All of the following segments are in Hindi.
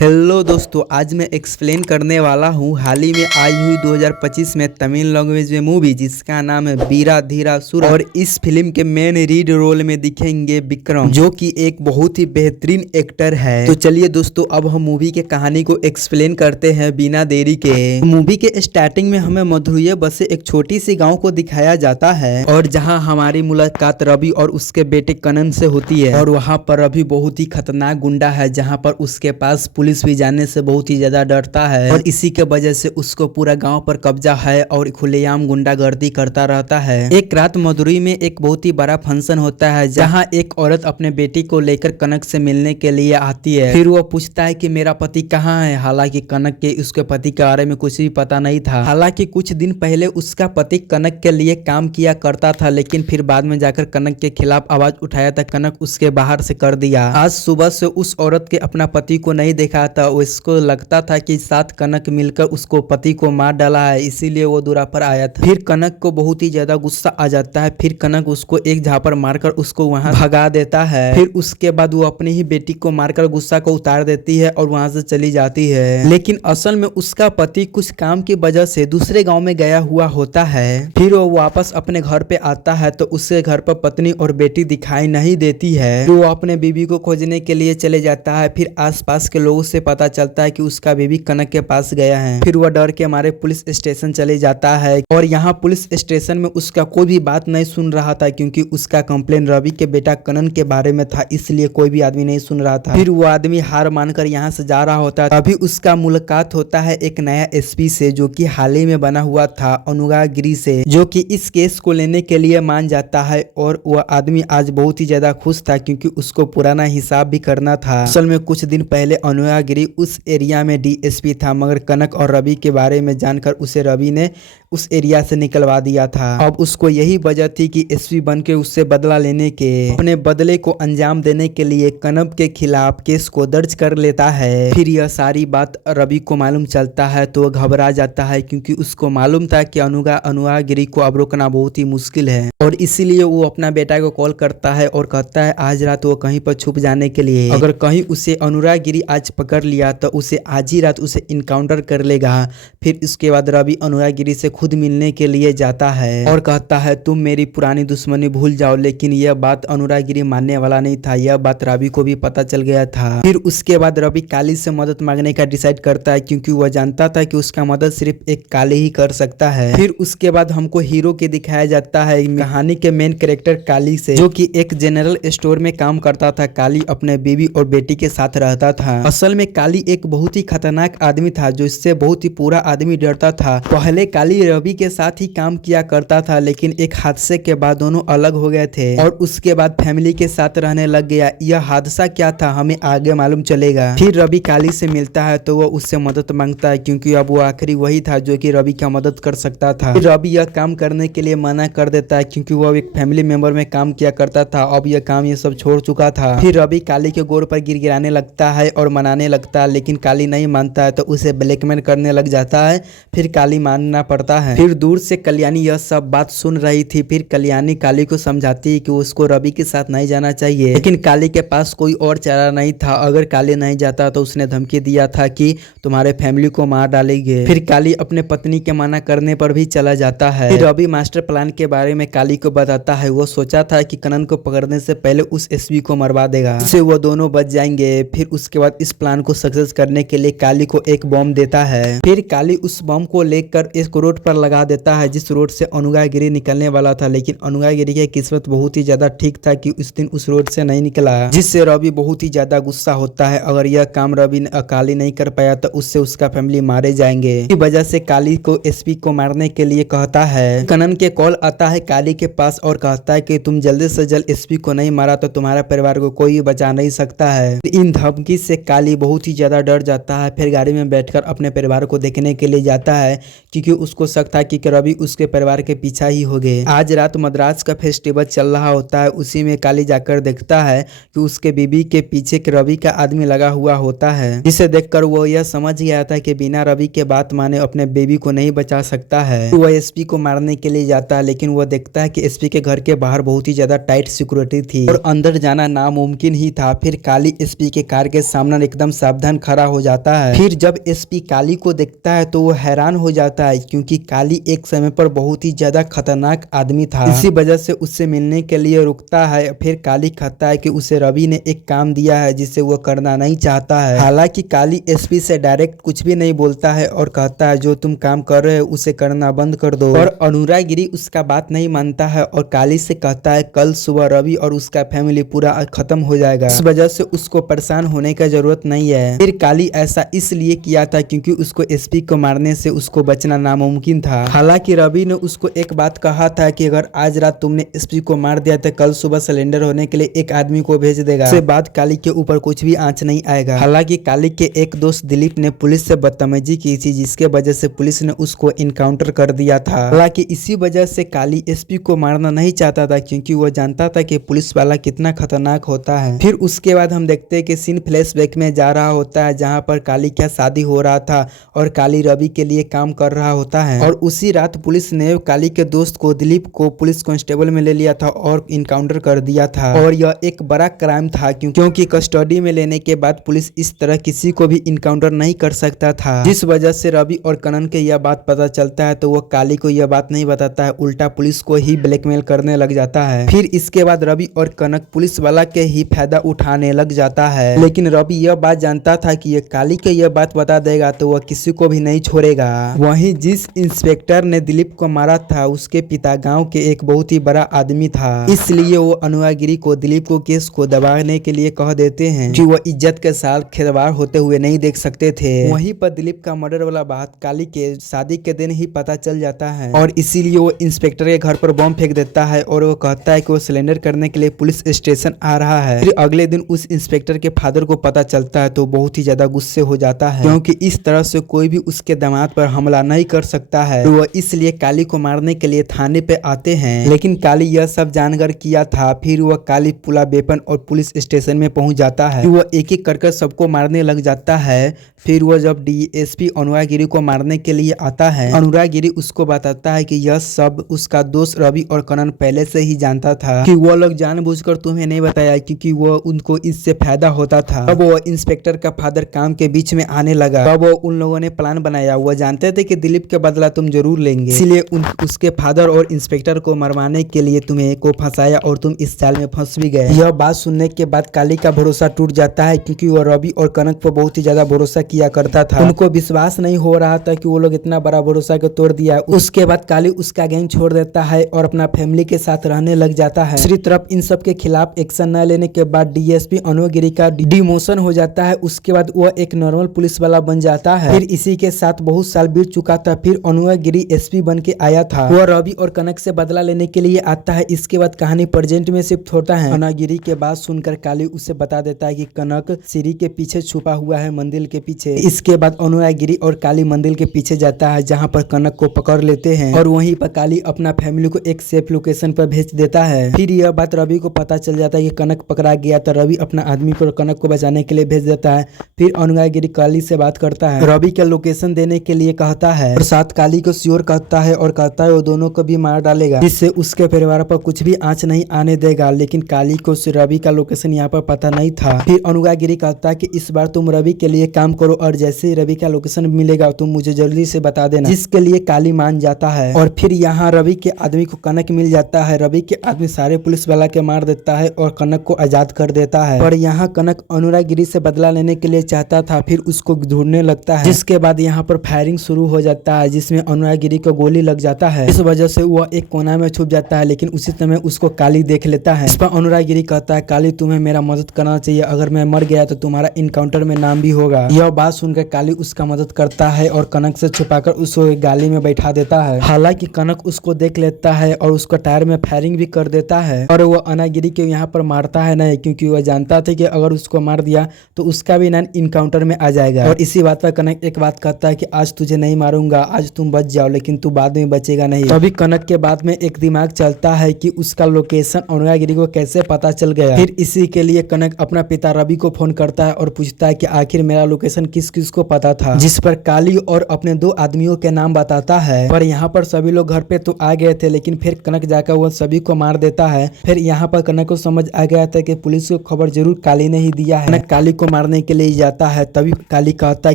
हेलो दोस्तों, आज मैं एक्सप्लेन करने वाला हूँ हाल ही में आई हुई 2025 में तमिल लैंग्वेज में मूवी जिसका नाम है वीरा धीरा सुरा। और इस फिल्म के मेन लीड रोल में दिखेंगे विक्रम, जो कि एक बहुत ही बेहतरीन एक्टर है। तो चलिए दोस्तों, अब हम मूवी के कहानी को एक्सप्लेन करते हैं बिना देरी के। मूवी के स्टार्टिंग में हमें मधुरैया बसे एक छोटी सी गाँव को दिखाया जाता है, और जहाँ हमारी मुलाकात रवि और उसके बेटे कनन से होती है। और वहाँ पर रवि बहुत ही खतरनाक गुंडा है, जहाँ पर उसके पास पुलिस भी जाने से बहुत ही ज्यादा डरता है, और इसी के वजह से उसको पूरा गांव पर कब्जा है और खुलेआम गुंडागर्दी करता रहता है। एक रात मदुरई में एक बहुत ही बड़ा फंक्शन होता है, जहां एक औरत अपने बेटी को लेकर कनक से मिलने के लिए आती है। फिर वो पूछता है कि मेरा पति कहाँ है। हालांकि कनक के उसके पति के बारे में कुछ भी पता नहीं था। हालांकि कुछ दिन पहले उसका पति कनक के लिए काम किया करता था, लेकिन फिर बाद में जाकर कनक के खिलाफ आवाज उठाया था। कनक उसके बाहर से कर दिया। आज सुबह से उस औरत के अपना पति को नहीं देखा था। उसको लगता था कि साथ कनक मिलकर उसको पति को मार डाला है, इसीलिए वो दूरा पर आया था। फिर कनक को बहुत ही ज्यादा गुस्सा आ जाता है। फिर कनक उसको एक झापड़ मारकर उसको वहां भगा देता है। फिर उसके बाद वो अपनी ही बेटी को मारकर गुस्सा को उतार देती है और वहां से चली जाती है। लेकिन असल में उसका पति कुछ काम की वजह से दूसरे गाँव में गया हुआ होता है। फिर वो वापस अपने घर पे आता है तो उसके घर पर पत्नी और बेटी दिखाई नहीं देती है। तो वो अपने बीबी को खोजने के लिए चले जाता है। फिर आसपास के लोगों से पता चलता है कि उसका बीबी कनक के पास गया है। फिर वह डर के मारे पुलिस स्टेशन चले जाता है, और यहाँ पुलिस स्टेशन में उसका कोई भी बात नहीं सुन रहा था, क्योंकि उसका कंप्लेन रवि के बेटा कनन के बारे में था, इसलिए कोई भी आदमी नहीं सुन रहा था। फिर वो आदमी हार मानकर यहाँ से जा रहा होता है। अभी उसका मुलाकात होता है एक नया एसपी से, जो कि हाल ही में बना हुआ था, अनुरागिरी से, जो कि इस केस को लेने के लिए मान जाता है। और वह आदमी आज बहुत ही ज्यादा खुश था, क्योंकि उसको पुराना हिसाब भी करना था। असल में कुछ दिन पहले अनुरागिरी उस एरिया में डीएसपी था, मगर कनक और रवि के बारे में जानकर उसे रवि ने उस एरिया से निकलवा दिया था। अब उसको यही वजह थी कि एसपी बनके उससे बदला लेने के, अपने बदले को अंजाम देने के लिए कनक के खिलाफ केस को दर्ज कर लेता है। फिर यह सारी बात रवि को मालूम चलता है तो वह घबरा जाता है, क्योंकि उसको मालूम था कि अनुरागिरी को अब रोकना बहुत ही मुश्किल है। और इसीलिए वो अपना बेटा को कॉल करता है और कहता है आज रात वो कहीं पर छुप जाने के लिए। अगर कहीं उसे अनुरागिरी आज पकड़ लिया तो उसे आज ही रात उसे इनकाउंटर कर लेगा। फिर इसके बाद रवि अनुरागिरी से खुद मिलने के लिए जाता है और कहता है तुम मेरी पुरानी दुश्मनी भूल जाओ। लेकिन यह बात अनुरागिरी मानने वाला नहीं था, यह बात रवि को भी पता चल गया था। फिर उसके बाद रवि काली से मदद मांगने का डिसाइड करता है, क्योंकि वह जानता था कि उसका मदद सिर्फ एक काली ही कर सकता है। फिर उसके बाद हमको हीरो के दिखाया जाता है कहानी के मेन कैरेक्टर काली से, जो कि एक जनरल स्टोर में काम करता था। काली अपने बीवी और बेटी के साथ रहता था। असल में काली एक बहुत ही खतरनाक आदमी था, जो इससे बहुत ही पूरा आदमी डरता था। पहले काली रवि के साथ ही काम किया करता था, लेकिन एक हादसे के बाद दोनों अलग हो गए थे और उसके बाद फैमिली के साथ रहने लग गया। यह हादसा क्या था हमें आगे मालूम चलेगा। फिर रवि काली से मिलता है तो वह उससे मदद मांगता है, क्योंकि अब वो आखिरी वही था जो कि रवि का मदद कर सकता था। फिर रवि यह काम करने के लिए मना कर देता है, क्योंकि वह एक फैमिली मेंबर में काम किया करता था। अब यह काम ये सब छोड़ चुका था। फिर रवि काली के गोड़ पर गिड़गिड़ाने लगता है और मनाने लगता है, लेकिन काली नहीं मानता है तो उसे ब्लैकमेल करने लग जाता है। फिर काली मानना पड़ता है। फिर दूर से कल्याणी यह सब बात सुन रही थी। फिर कल्याणी काली को समझाती है कि उसको रवि के साथ नहीं जाना चाहिए, लेकिन काली के पास कोई और चारा नहीं था। अगर काली नहीं जाता तो उसने धमकी दिया था कि तुम्हारे फैमिली को मार डालेंगे। फिर काली अपने पत्नी के मना करने पर भी चला जाता है। फिर रवि मास्टर प्लान के बारे में काली को बताता है। वो सोचा था कि कनन को पकड़ने से पहले उस एसपी को मरवा देगा, इससे वो दोनों बच जाएंगे। फिर उसके बाद इस प्लान को सक्सेस करने के लिए काली को एक बम देता है। फिर काली उस बम को लेकर एक रोड पर लगा देता है, जिस रोड से अनुरागिरी निकलने वाला था। लेकिन अनुरागिरी की किस्मत बहुत ही ज्यादा ठीक था कि उस दिन उस रोड से नहीं निकला, जिससे रवि बहुत ही ज्यादा गुस्सा होता है। अगर यह काम रवि काली नहीं कर पाया तो उससे उसका फैमिली मारे जाएंगे। इसी वजह से काली को एसपी को मारने के लिए कहता है। कनन के कॉल आता है काली के पास और कहता है कि तुम जल्दी से जल्द एसपी को नहीं मारा तो तुम्हारा परिवार को कोई बचा नहीं सकता है। इन धमकी से काली बहुत ही ज्यादा डर जाता है। फिर गाड़ी में बैठकर अपने परिवार को देखने के लिए जाता है, क्योंकि उसको शक था कि रवि उसके परिवार के पीछा ही हो गए। आज रात मद्रास का फेस्टिवल चल रहा होता है, उसी में काली जाकर देखता है कि उसके बीबी के पीछे रवि का आदमी लगा हुआ होता है, जिसे देखकर वो यह समझ गया था कि बिना रवि के बात माने अपने बेबी को नहीं बचा सकता है। वह एसपी को मारने के लिए जाता है, लेकिन वह देखता है कि एसपी के घर के बाहर बहुत ही ज्यादा टाइट सिक्योरिटी थी और अंदर जाना नामुमकिन ही था। फिर काली एसपी के कार के सामने एकदम एकदम सावधान खड़ा हो जाता है। फिर जब एसपी काली को देखता है तो वो हैरान हो जाता है, क्योंकि काली एक समय पर बहुत ही ज्यादा खतरनाक आदमी था। इसी वजह से उससे मिलने के लिए रुकता है। फिर काली कहता है कि उसे रवि ने एक काम दिया है जिसे वो करना नहीं चाहता है। हालांकि काली एसपी से डायरेक्ट कुछ भी नहीं बोलता है और कहता है जो तुम काम कर रहे हो उसे करना बंद कर दो। और अनुरागिरी उसका बात नहीं मानता है और काली से कहता है कल सुबह रवि और उसका फैमिली पूरा खत्म हो जाएगा, इस वजह से उसको परेशान होने का जरूरत नहीं है। फिर काली ऐसा इसलिए किया था क्योंकि उसको एसपी को मारने से उसको बचना नामुमकिन था। हालांकि रवि ने उसको एक बात कहा था कि अगर आज रात तुमने एसपी को मार दिया तो कल सुबह सिलेंडर होने के लिए एक आदमी को भेज देगा। उसके बाद काली के ऊपर कुछ भी आंच नहीं आएगा। हालांकि काली के एक दोस्त दिलीप ने पुलिस से बदतमीजी की थी, जिसके वजह से पुलिस ने उसको इनकाउंटर कर दिया था। हालांकि इसी वजह से काली एसपी को मारना नहीं चाहता था, क्योंकि वो जानता था कि पुलिस वाला कितना खतरनाक होता है। फिर उसके बाद हम देखते हैं कि सीन फ्लैशबैक में जा रहा होता है, जहाँ पर काली का शादी हो रहा था और काली रवि के लिए काम कर रहा होता है। और उसी रात पुलिस ने काली के दोस्त को दिलीप को पुलिस कांस्टेबल में ले लिया था और इनकाउंटर कर दिया था। और यह एक बड़ा क्राइम था, क्योंकि कस्टडी में लेने के बाद पुलिस इस तरह किसी को भी इनकाउंटर नहीं कर सकता था। जिस वजह से रवि और कनन के यह बात पता चलता है तो वो काली को यह बात नहीं बताता है, उल्टा पुलिस को ही ब्लैकमेल करने लग जाता है। फिर इसके बाद रवि और कनक पुलिस वाला के ही फायदा उठाने लग जाता है। लेकिन रवि यह बात जानता था कि ये काली के यह बात बता देगा तो वह किसी को भी नहीं छोड़ेगा। वहीं जिस इंस्पेक्टर ने दिलीप को मारा था उसके पिता गांव के एक बहुत ही बड़ा आदमी था, इसलिए वो अनुरागिरी को दिलीप को केस को दबाने के लिए कह देते हैं कि वह इज्जत के साथ खिलवाड़ होते हुए नहीं देख सकते थे। वहीं पर दिलीप का मर्डर वाला बात काली के शादी के दिन ही पता चल जाता है और इसीलिए वो इंस्पेक्टर के घर पर बम फेंक देता है और वो कहता है कि वो सिलेंडर करने के लिए पुलिस स्टेशन आ रहा है। फिर अगले दिन उस इंस्पेक्टर के फादर को पता चलता है तो बहुत ही ज्यादा गुस्से हो जाता है, क्योंकि इस तरह से कोई भी उसके दामाद पर हमला नहीं कर सकता है। तो वह इसलिए काली को मारने के लिए थाने पे आते हैं, लेकिन काली यह सब जानकर किया था। फिर वह काली पुला वेपन और पुलिस स्टेशन में पहुंच जाता है। वह एक एक करके सबको मारने लग जाता है। फिर वह जब डीएसपी अनुरागिरी को मारने के लिए आता है, अनुरागिरी उसको बताता है कि यह सब उसका दोस्त रवि और कनन पहले से ही जानता था कि वो लोग जानबूझकर तुम्हें नहीं बताया, क्योंकि वो उनको इससे फायदा होता था। अब वो इंस्पेक्टर का फादर काम के बीच में आने लगा। अब वो उन लोगों ने प्लान बनाया। वो जानते थे कि दिलीप के बदला तुम जरूर लेंगे, इसलिए उसके फादर और इंस्पेक्टर को मरवाने के लिए तुम्हें को फंसाया और तुम इस चाल में फंस भी गए। यह बात सुनने के बाद काली का भरोसा टूट जाता है, क्योंकि वो रवि और कनक पर बहुत ही ज्यादा भरोसा किया करता था। उनको विश्वास नहीं हो रहा था कि वो लोग इतना बड़ा भरोसा को तोड़ दिया। उसके बाद काली उसका गैंग छोड़ देता है और अपना फैमिली के साथ रहने लग जाता है। दूसरी तरफ इन सब के खिलाफ एक्शन न लेने के बाद डीएसपी अनुरागिरी का डिमोशन हो जाता है। उसके बाद वह एक नॉर्मल पुलिस वाला बन जाता है। फिर इसी के साथ बहुत साल बीत चुका था। फिर अनुरागिरी एसपी बन के आया था। वह रवि और कनक से बदला लेने के लिए आता है। इसके बाद कहानी प्रेजेंट में शिफ्ट होता है। अनुरागिरी के बात सुनकर काली उसे बता देता है कि कनक सीढ़ी के पीछे छुपा हुआ है, मंदिर के पीछे। इसके बाद अनुरागिरी और काली मंदिर के पीछे जाता है, जहाँ पर कनक को पकड़ लेते हैं और वहीं पर काली अपना फैमिली को एक सेफ लोकेशन पर भेज देता है। फिर यह बात रवि को पता चल जाता है कि कनक पकड़ा गया, तो रवि अपना आदमी को कनक को बचाने के लिए भेज देता है। फिर अनुरागिरी काली से बात करता है, रवि का लोकेशन देने के लिए कहता है और साथ काली को श्योर कहता है और कहता है वो दोनों को भी मार डालेगा, जिससे उसके परिवार पर कुछ भी आंच नहीं आने देगा। लेकिन काली को रवि का लोकेशन यहाँ पर पता नहीं था। फिर अनुरागिरी कहता है कि इस बार तुम रवि के लिए काम करो और जैसे ही रवि का लोकेशन मिलेगा तुम मुझे जल्दी से बता देना, जिसके लिए काली मान जाता है। और फिर यहाँ रवि के आदमी को कनक मिल जाता है। रवि के आदमी सारे पुलिस वाला के मार देता है और कनक को आजाद कर देता है। पर यहाँ कनक अनुरागिरी से बदला लेने के लिए चाहता था, फिर उसको ढूंढने लगता है, जिसके बाद यहाँ पर फायरिंग शुरू हो जाता है, जिसमें अनुरागिरी को गोली लग जाता है। इस वजह से वह एक कोना में छुप जाता है, लेकिन उसी समय उसको काली देख लेता है। इस पर अनुरागिरी कहता है, काली तुम्हें मेरा मदद करना चाहिए, अगर मैं मर गया तो तुम्हारा इनकाउंटर में नाम भी होगा। यह बात सुनकर काली उसका मदद करता है और कनक से छुपाकर उसको गाली में बैठा देता है। हालांकि कनक उसको देख लेता है और उसको टायर में फायरिंग भी कर देता है और वो अनुरागिरी के यहाँ पर मारता है नहीं, क्योंकि वह जानता था कि अगर उसको मार दिया तो उसका भी नाम इनकाउंटर में आ जाएगा। और इसी बात पर कनक एक बात कहता है कि आज तुझे नहीं मारूंगा, आज तुम बच जाओ, लेकिन तू बाद में बचेगा नहीं। तभी कनक के बाद में एक दिमाग चलता है कि उसका लोकेशन अनुरागिरी को कैसे पता चल गया। फिर इसी के लिए कनक अपना पिता रवि को फोन करता है और पूछता है कि आखिर मेरा लोकेशन किस किस को पता था, जिस पर काली और अपने दो आदमियों के नाम बताता है। पर यहाँ पर सभी लोग घर पे तो आ गए थे, लेकिन फिर कनक जाकर वह सभी को मार देता है। फिर यहाँ पर कनक को समझ आ गया था कि पुलिस को खबर जरूर काली ने ही दिया है। कनक काली को मारने के लिए जाता है। तभी काली कहता है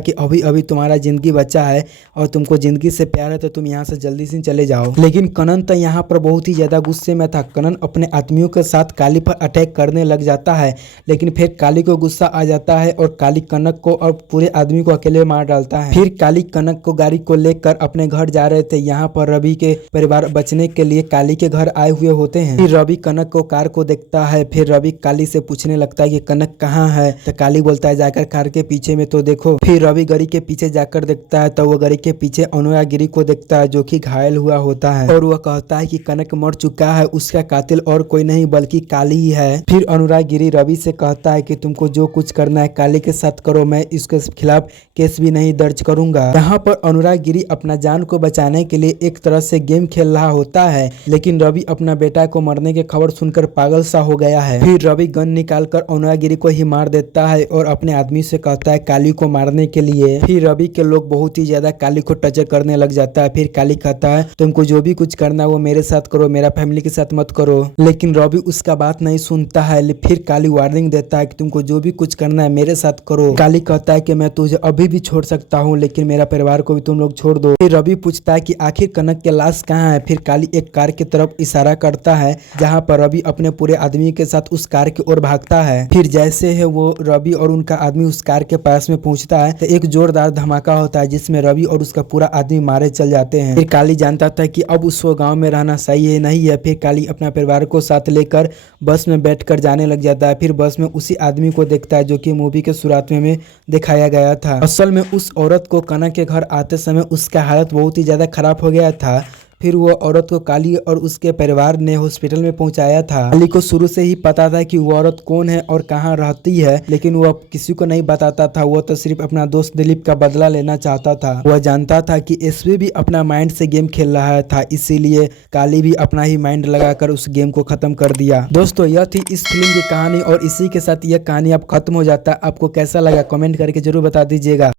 कि अभी अभी तुम्हारा जिंदगी बचा है और तुमको जिंदगी से प्यार है तो तुम यहाँ से जल्दी से चले जाओ। लेकिन कनन तो यहाँ पर बहुत ही ज्यादा गुस्से में था। कनन अपने आदमियों के साथ काली पर अटैक करने लग जाता है, लेकिन फिर काली को गुस्सा आ जाता है और काली कनक को और पूरे आदमी को अकेले मार डालता है। फिर काली कनक को गाड़ी को लेकर अपने घर जा रहे थे। यहाँ पर रवि के परिवार बचने के लिए काली के घर आए हुए होते हैं। फिर रवि कनक को कार को देखता है। फिर रवि काली से पूछने लगता है कि कनक कहाँ है, तो काली बोलता है जाकर कार के पीछे में तो देखो। फिर रवि गरी के पीछे जाकर देखता है तो वो गरी के पीछे अनुराग गिरी को देखता है जो कि घायल हुआ होता है और वह कहता है कि कनक मर चुका है, उसका कातिल और कोई नहीं बल्कि काली ही है। फिर अनुराग गिरी रवि से कहता है कि तुमको जो कुछ करना है काली के साथ करो, मैं इसके खिलाफ केस भी नहीं दर्ज करूंगा। यहाँ पर अनुराग गिरी अपना जान को बचाने के लिए एक तरह से गेम खेल रहा होता है, लेकिन रवि अपना बेटा को मरने की खबर सुनकर पागल सा हो गया है। फिर रवि गन निकालकर अनुराग गिरी को ही मार देता है और अपने आदमी से कहता है काली को मारने के लिए। फिर रवि के लोग बहुत ही ज्यादा काली को टर्चर करने लग जाता है। फिर काली कहता है तुमको जो भी कुछ करना है वो मेरे साथ करो, मेरा फैमिली के साथ मत करो। लेकिन रवि उसका बात नहीं सुनता है। फिर काली वार्निंग देता है कि तुमको जो भी कुछ करना है मेरे साथ करो। काली कहता है कि मैं तुझे अभी भी छोड़ सकता हूँ, लेकिन मेरा परिवार को भी तुम लोग छोड़ दो। फिर रवि पूछता है कि आखिर कनक के लाश कहाँ है। फिर काली एक कार की तरफ इशारा करता है जहाँ पर रवि अपने पूरे आदमी के साथ उस कार की ओर भागता है। फिर जैसे है वो रवि और उनका आदमी उस कार के पास में पहुंचता है तो एक जोरदार धमाका होता है जिसमें रवि और उसका पूरा आदमी मारे चल जाते हैं। फिर काली जानता था कि अब उसको गांव में रहना सही है नहीं है। फिर काली अपना परिवार को साथ लेकर बस में बैठकर जाने लग जाता है। फिर बस में उसी आदमी को देखता है जो कि मूवी के शुरुआत में दिखाया गया था। असल में उस औरत को कनक के घर आते समय उसका हालत बहुत ही ज्यादा खराब हो गया था। फिर वो औरत को काली और उसके परिवार ने हॉस्पिटल में पहुंचाया था। काली को शुरू से ही पता था कि वो औरत कौन है और कहाँ रहती है, लेकिन वो किसी को नहीं बताता था। वो तो सिर्फ अपना दोस्त दिलीप का बदला लेना चाहता था। वह जानता था कि एसपी भी अपना माइंड से गेम खेल रहा था, इसीलिए काली भी अपना ही माइंड लगाकर उस गेम को खत्म कर दिया। दोस्तों यह थी इस फिल्म की कहानी और इसी के साथ यह कहानी अब खत्म हो जाता है। आपको कैसा लगा कमेंट करके जरूर बता दीजिएगा।